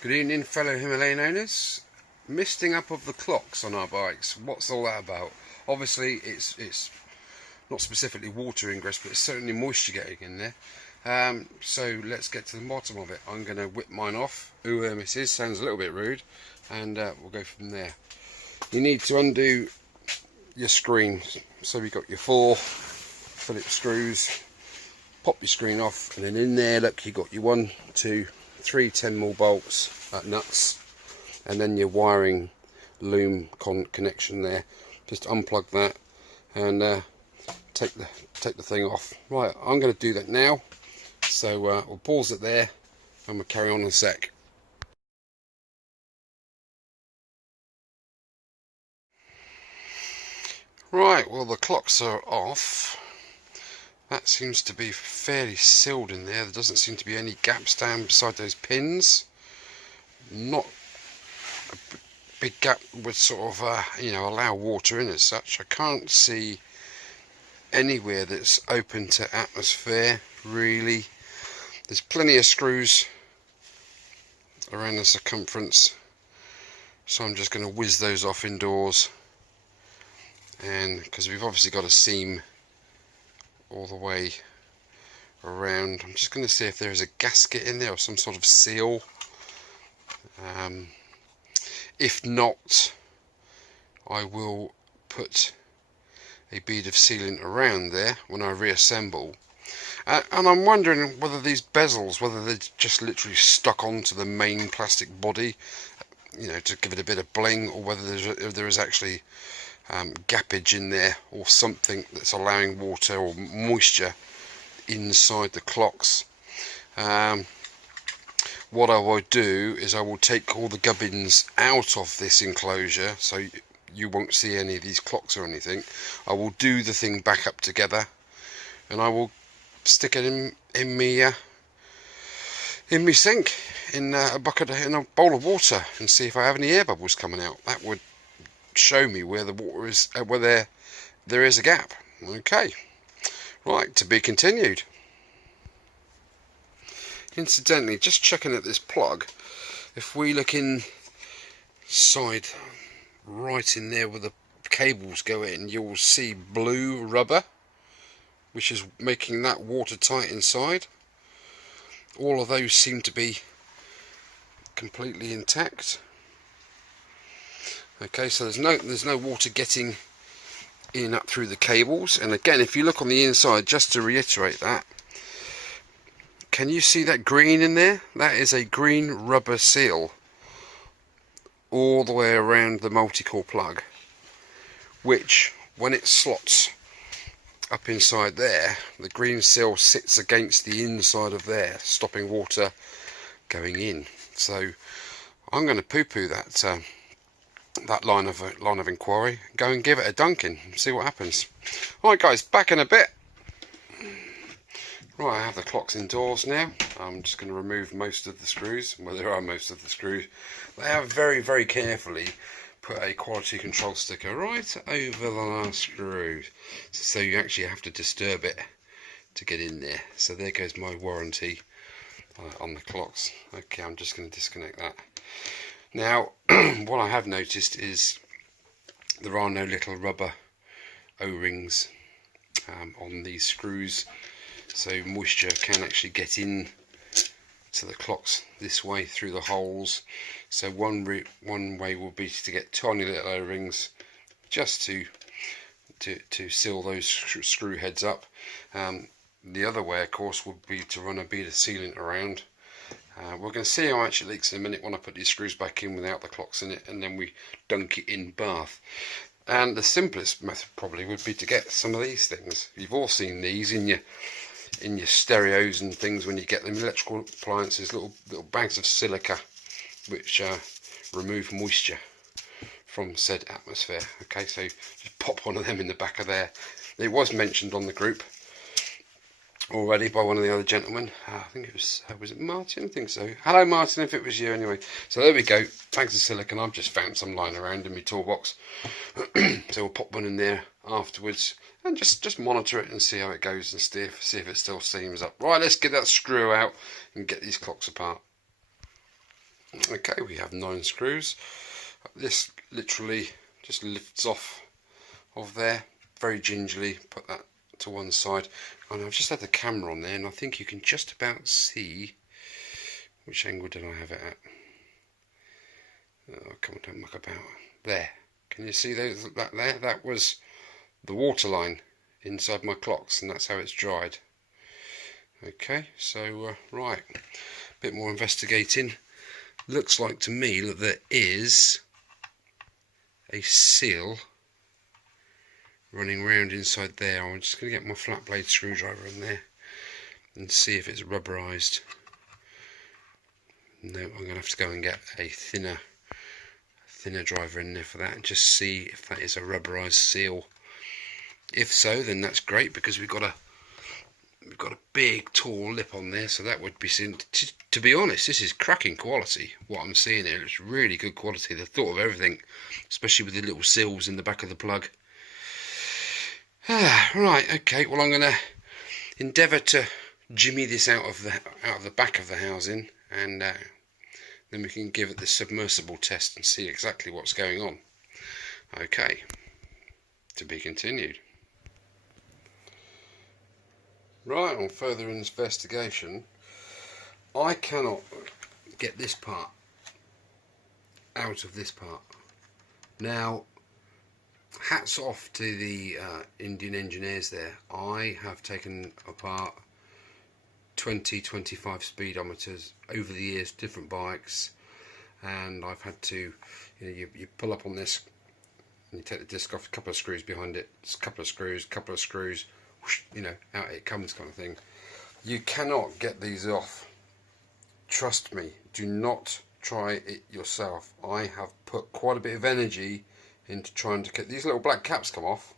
Good evening, fellow Himalayan owners. Misting up of the clocks on our bikes. What's all that about? Obviously, it's not specifically water ingress, but it's certainly moisture getting in there. So let's get to the bottom of it. I'm going to whip mine off. Ooh, missus, sounds a little bit rude, and we'll go from there. You need to undo your screen. So we've got your 4 Phillips screws. Pop your screen off, and then in there, look, you got your 1, 2, 3 10mm bolts, nuts, and then your wiring loom connection there. Just unplug that and take the thing off. Right, I'm going to do that now. So we'll pause it there, and we'll carry on in a sec. Right, well, the clocks are off. That seems to be fairly sealed in there. There doesn't seem to be any gaps down beside those pins. Not a big gap would sort of allow water in as such. I can't see anywhere that's open to atmosphere really. There's plenty of screws around the circumference, so I'm just going to whiz those off indoors, and because we've obviously got a seam all the way around, I'm just going to see if there is a gasket in there or some sort of seal. If not, I will put a bead of sealant around there when I reassemble. And I'm wondering whether these bezels, whether they're just literally stuck onto the main plastic body, to give it a bit of bling, or whether there is actually gappage in there or something that's allowing water or moisture inside the clocks. What I will do is I will take all the gubbins out of this enclosure, so you won't see any of these clocks or anything. I will do the thing back up together, and I will stick it in me sink, in a bucket, in a bowl of water, and see if I have any air bubbles coming out. That would show me where the water is, where there is a gap. Okay, right, to be continued. Incidentally, just checking at this plug, if we look inside, right in there where the cables go in, you will see blue rubber, which is making that watertight inside. All of those seem to be completely intact. Okay, so there's no water getting in up through the cables. And again, if you look on the inside, just to reiterate that, can you see that green in there? That is a green rubber seal all the way around the multi-core plug, which when it slots up inside there, the green seal sits against the inside of there, stopping water going in. So I'm going to poo-poo that line of inquiry. Go and give it a dunking and see what happens. Alright guys, back in a bit. Right, I have the clocks indoors now. I'm just going to remove most of the screws. Well, there are most of the screws. They have very, very carefully put a quality control sticker right over the last screw, so you actually have to disturb it to get in there. So there goes my warranty on the clocks. Okay, I'm just going to disconnect that. Now, what I have noticed is there are no little rubber O-rings on these screws, so moisture can actually get in to the clocks this way through the holes. So one way will be to get tiny little O-rings just to seal those screw heads up. The other way, of course, would be to run a bead of sealant around. We're going to see how much it leaks in a minute when I put these screws back in without the clocks in it, and then we dunk it in bath. And the simplest method probably would be to get some of these things. You've all seen these in your stereos and things when you get them electrical appliances, little bags of silica which remove moisture from said atmosphere. Okay, so just pop one of them in the back of there. It was mentioned on the group already by one of the other gentlemen. I think it was it Martin? I think so. Hello Martin, if it was you anyway. So there we go, bags of silicone. I've just found some lying around in my toolbox. So we'll pop one in there afterwards and just monitor it and see how it goes, and see if it still steams up. Right, let's get that screw out and get these clocks apart. Okay, we have 9 screws. This literally just lifts off of there very gingerly. Put that to one side, and I've just had the camera on there, and I think you can just about see which angle did I have it at. Oh, come on, don't muck about. There. Can you see those? That there? That was the water line inside my clocks, and that's how it's dried. Okay, so right, a bit more investigating. Looks like to me that there is a seal running around inside there. I'm just going to get my flat blade screwdriver in there and see if it's rubberized. No, I'm going to have to go and get a thinner driver in there for that and just see if that is a rubberized seal. If so, then that's great, because we've got a big tall lip on there, so that would be seen. To be honest, this is cracking quality. What I'm seeing here, it's really good quality. The thought of everything, especially with the little seals in the back of the plug. Right, okay. Well, I'm going to endeavour to jimmy this out of the back of the housing, and then we can give it the submersible test and see exactly what's going on. Okay, to be continued. Right, on further investigation, I cannot get this part out of this part. Now, hats off to the Indian engineers there. I have taken apart 20-25 speedometers over the years, different bikes, and I've had to, you pull up on this and you take the disc off, a couple of screws behind it, just a couple of screws, whoosh, out it comes, kind of thing. You cannot get these off. Trust me, do not try it yourself. I have put quite a bit of energy into trying to get these little black caps come off.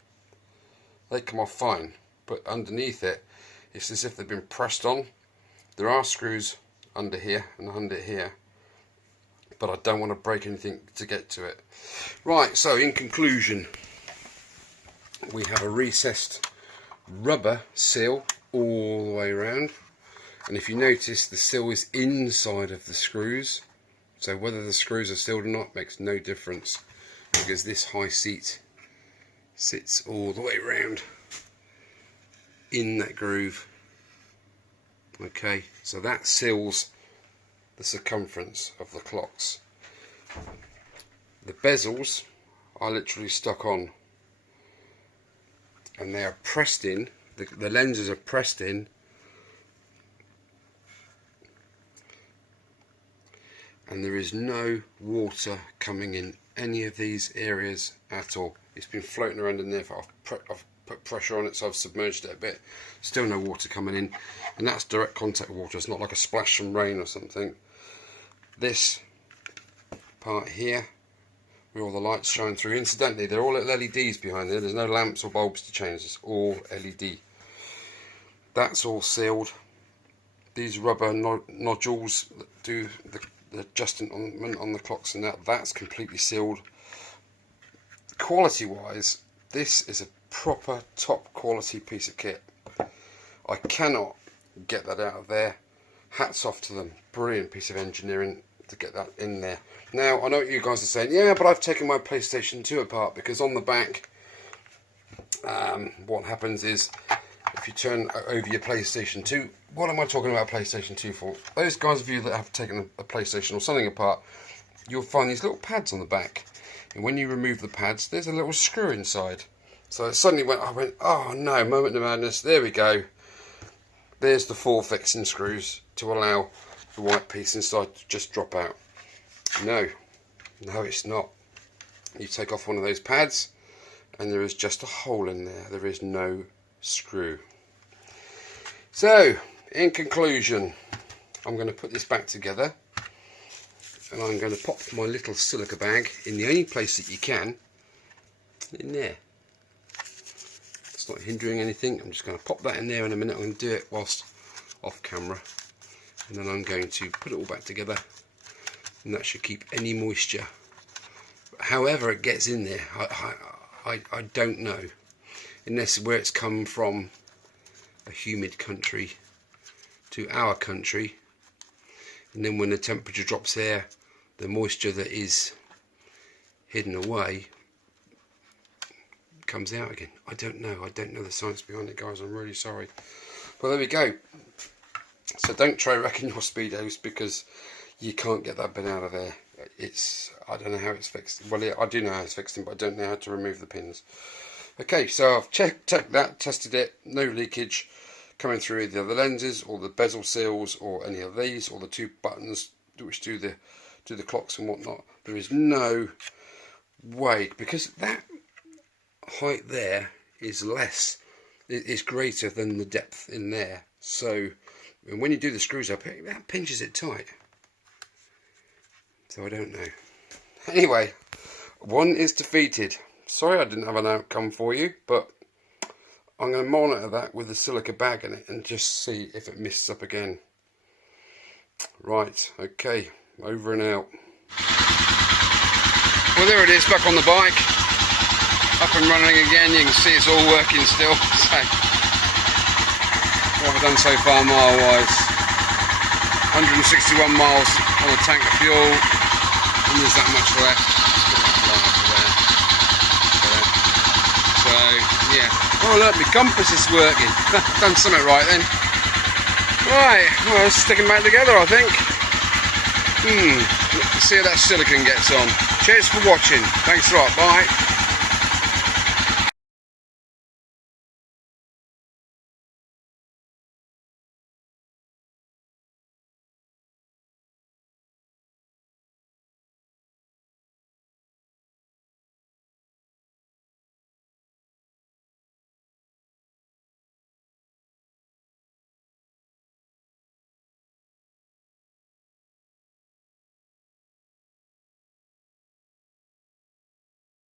They come off fine, but underneath it, it's as if they've been pressed on. There are screws under here and under here, but I don't want to break anything to get to it. Right, so in conclusion, we have a recessed rubber seal all the way around, and if you notice, the seal is inside of the screws, so whether the screws are sealed or not makes no difference, because this high seat sits all the way around in that groove. Okay, so that seals the circumference of the clocks. The bezels are literally stuck on, and they are pressed in. The lenses are pressed in, and there is no water coming in any of these areas at all. It's been floating around in there. I've put pressure on it, so I've submerged it a bit. Still no water coming in, and that's direct contact water. It's not like a splash from rain or something. This part here, where all the lights shine through, incidentally, they're all LEDs behind there. There's no lamps or bulbs to change. It's all LED. That's all sealed. These rubber nodules that do the adjustment on the clocks and that's completely sealed. Quality wise, this is a proper top quality piece of kit. I cannot get that out of there. Hats off to them. Brilliant piece of engineering to get that in there. Now, I know what you guys are saying, yeah, but I've taken my PlayStation 2 apart, because on the back, what happens is, if you turn over your PlayStation 2, what am I talking about PlayStation 2 for? Those guys of you that have taken a PlayStation or something apart, you'll find these little pads on the back, and when you remove the pads, there's a little screw inside. So it suddenly I went, oh no, moment of madness, there we go. There's the 4 fixing screws to allow the white piece inside to just drop out. No, it's not. You take off one of those pads, and there is just a hole in there. There is no screw. So, in conclusion, I'm going to put this back together, and I'm going to pop my little silica bag in the only place that you can, in there. It's not hindering anything. I'm just going to pop that in there in a minute. I'm going to do it whilst off camera, and then I'm going to put it all back together, and that should keep any moisture. However it gets in there, I don't know, unless where it's come from, a humid country to our country, and then when the temperature drops there, the moisture that is hidden away comes out again. I don't know the science behind it, guys. I'm really sorry. Well, there we go. So don't try wrecking your Speedos, because you can't get that bit out of there. I don't know how it's fixed. Well, yeah, I do know how it's fixed, but I don't know how to remove the pins. Okay, so I've checked that, tested it. No leakage coming through either the lenses or the bezel seals or any of these, or the two buttons which do the clocks and whatnot. There is no way, because that height there is less, it is greater than the depth in there. So when you do the screws up, that pinches it tight. So I don't know. Anyway, one is defeated. Sorry I didn't have an outcome for you, but I'm going to monitor that with a silica bag in it and just see if it misses up again. Right, okay, over and out. Well, there it is, back on the bike. Up and running again. You can see it's all working still. So, what have I done so far mile-wise? 161 miles on a tank of fuel, and there's that much left. So, yeah. Oh look, my compass is working. Done something right then. Right, well, let's stick them back together, I think. Let's see how that silicone gets on. Cheers for watching. Thanks a lot. Bye.